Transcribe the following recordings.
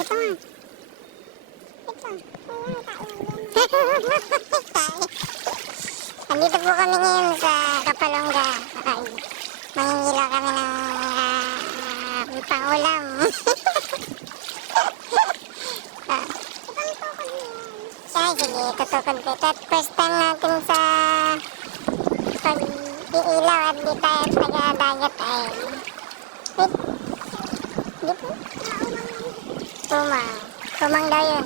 Ito nga. Ito. Nandito po kami ngayon sa Kapalongga. Mangingila kami ng pangulam. Ay, sige, tutukod ko. At first time natin sa pag-iilaw at di tayo taga-dagat ay... Wait. Di po? Tumang daw yun.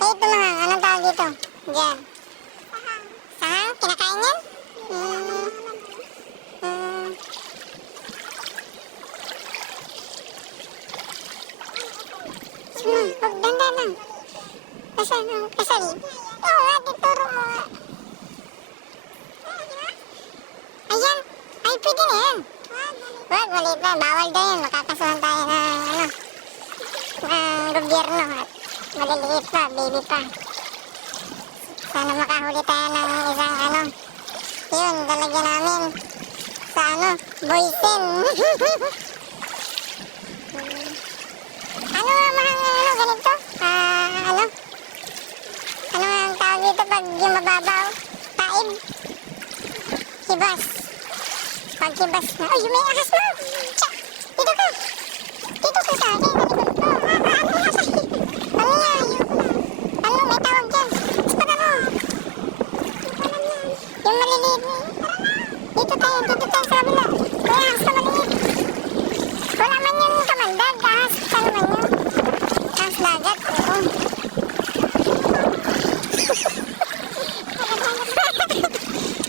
Eh, ito mga, anong tawag dito? Diyan. Sahang? Kinakain yan? Huwag ganda lang. Kasali. Oo, dituro mo. Ayan. Ay, pwede na yan. Wag, maliit na. Bawal daw yan. Makakasuhan tayo ng gobyerno. At maliliit pa, baby pa. Sana makahuli tayo ng isang yun, lalagyan namin sa boysen. Ano nga mga ganito? Ano nga ang tawag dito pag yung mababaw? Taib? Hibas. Pag hibas na. Uy, may ahas na! Tsak! Dito ka! Dito ka sa akin, sa likod ko. Ano nga sa akin? Ano nga? Ano, may tawag dyan. Basta mo. Yung maliliit. Dito tayo sa kabila. May ahas na maliliit. Wala man yung kamandag. Ahas, ano man yun? Ahas dagat, oo.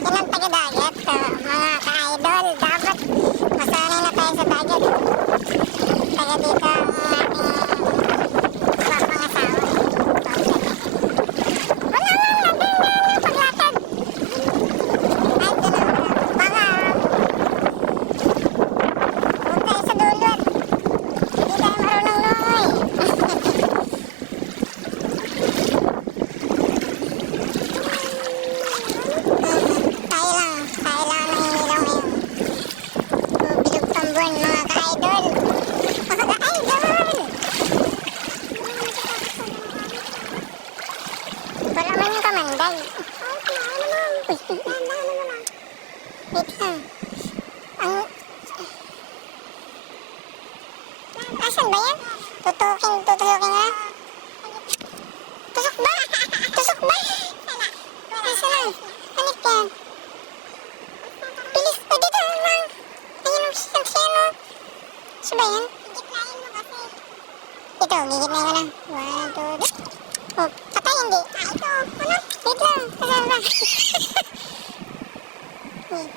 Yan ang taga-dagat. Mga ka-idol, dapat masanay na tayo sa dagat. Taga dito ang ating mga asawa. Wala lang natin paglatag. Ay, gano'n. Baka huwag tayo sa dulot. Hindi tayo marunong lumoy. Tayo lang nangingilaw ngayon. Bilog pambuan mga ka-idol. Mga ka-idol! Wala man yung kamandag. Wait lang. Asan ba yan? Tutukin na. Tusok ba? Tusok ba? Asan na? Hanip yan. Bilis pa dito, mang. Ayun ang siyano. Saan ba yan? Gigitnain mo kasi. Ito, gigitnain ko na. 1, 2, 3. Oh, patay hindi. Ito. Ano? Wait lang. Saan ba? Wait.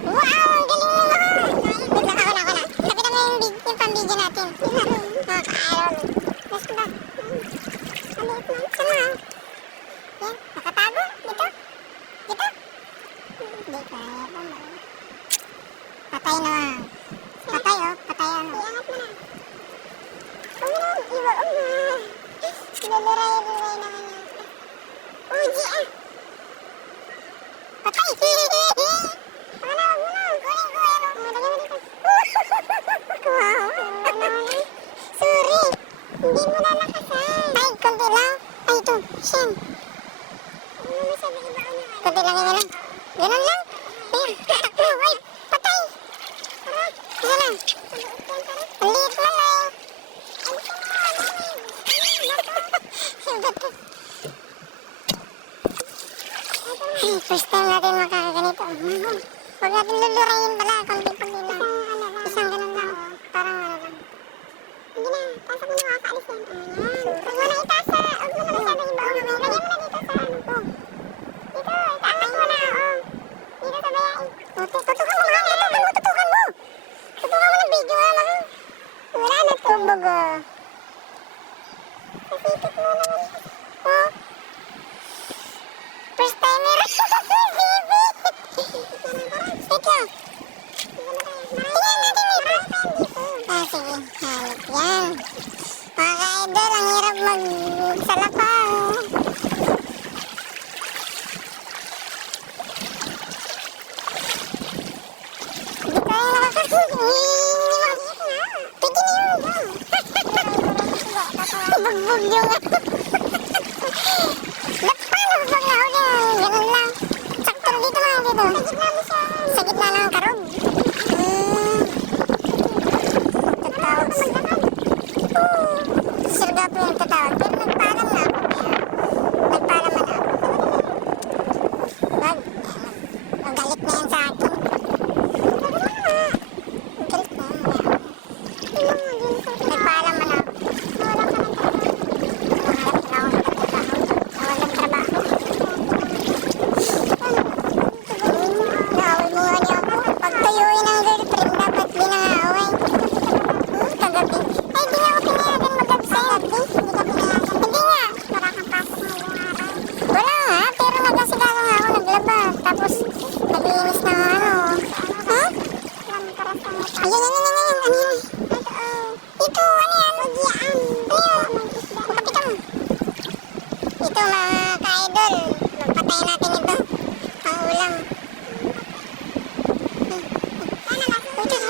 Wow! Ang galing mo mga! Wait lang, ako na. Lapitan mo yung pambidyo natin. Mga ka-aral. Basta ba? Maliit man. Saan mo ha? Yan, nakatago? Dito? Dito? Hindi kaya pa mo. Patay na. Patay patay ano. Iangat mo na. Iba. Luluray naman yan. Uji ah! Patay! Wag mo na. Kunin ko ano. Madali mo dito. Wow! Sorry! Hindi mo na nakasan. Ay, konti lang. Ay, ito. Shin. Ano mo sabi iba ano? Konti lang yun lang. Ganun lang. Ayan. Tatakbo. Ay, patay. Isa lang. Ang liit man ay. Ay, first time natin makakaganito. Huwag natin lulurayin pala. Konti lang. Isang ganun lang. Parang lang. Hindi na. Tasak mo na makakaalis yan. Huwag mo na itasa. Huwag mo na masyadong ibaw. Lagyan mo na dito sa ko. Dito. Itakay mo na. Dito sa bayain. Tutukan mo mga. Tutukan mo. Tutukan mo ng video ha mga. Wala na tubog Sasipit mo naman. First timer. Ito. Tingnan natin ito. Sige. Hanip yan. Mga ka-idol, ang hirap magsalapang. bagyo nga. Paano pag nahuli? Ganun lang. Sakto dito na, dito. Sa gitna mo siya. Sa gitna ng karog. Tatawag. Sirga po yung tatawag. Pero nagpaalam na ako. Nagpaalam na ako. Wag. Magalit na yan sa akin. Galit na. Nagpaalam na ako. Nawalan trabaho. Naaway mo nga niya ako. Pagtayuin ang girlfriend, dapat di nangaaway. Kagabi. Ay, di nga ako pinayagan mag-absent. Hindi ka pinayagan. Hindi nga. Wala kang pasok ngayong araw. Wala nga, pero nagkasigalo nga ako naglaba. Tapos, naglinis na ano. Ha? Ayan, yan. Ano yan? Ito, ano yan? Magyaan. Ano yan? Kapitan mo. Ito mga ka-idol. Patayin natin ito. Pangulam.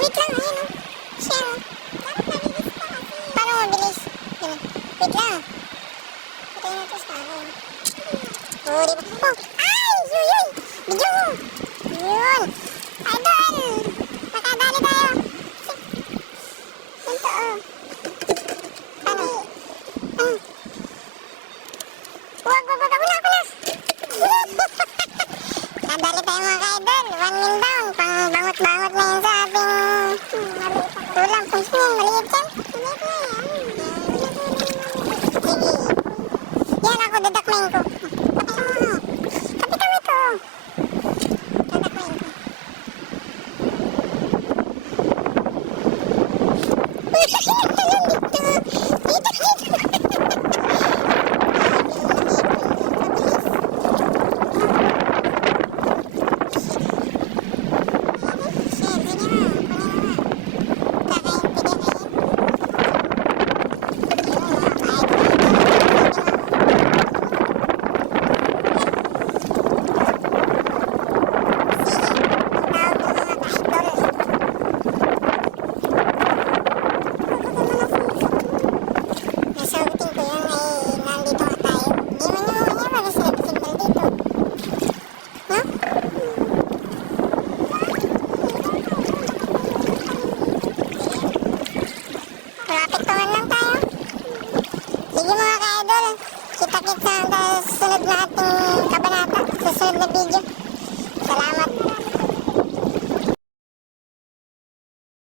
Wait lang, ayun o. Siya o. Paano mabilis? Wait lang. Patayin natin sa akin. Oh, di ba? Oh! Ay! Yuy! Video mo! Yun! Idol! Nakadali tayo! Ganito o. Ano? Wag! Ako na! Nadali tayo mga ka-idol. 1 min down. Pang bangot-bangot na yun sa ating tulang. Kung sino yun, maliit yan. Sige. Yan ako, dadakmain ko. Kapitan mo ito. Dadakmain ko. Nasagutin ko yun ay nandito nga tayo. Di man yung mga wala sila signal dito. No? Malapit naman lang tayo. Sige mga ka-idol. Kita-kits na sa susunod na ating kabanata. Sa susunod na video.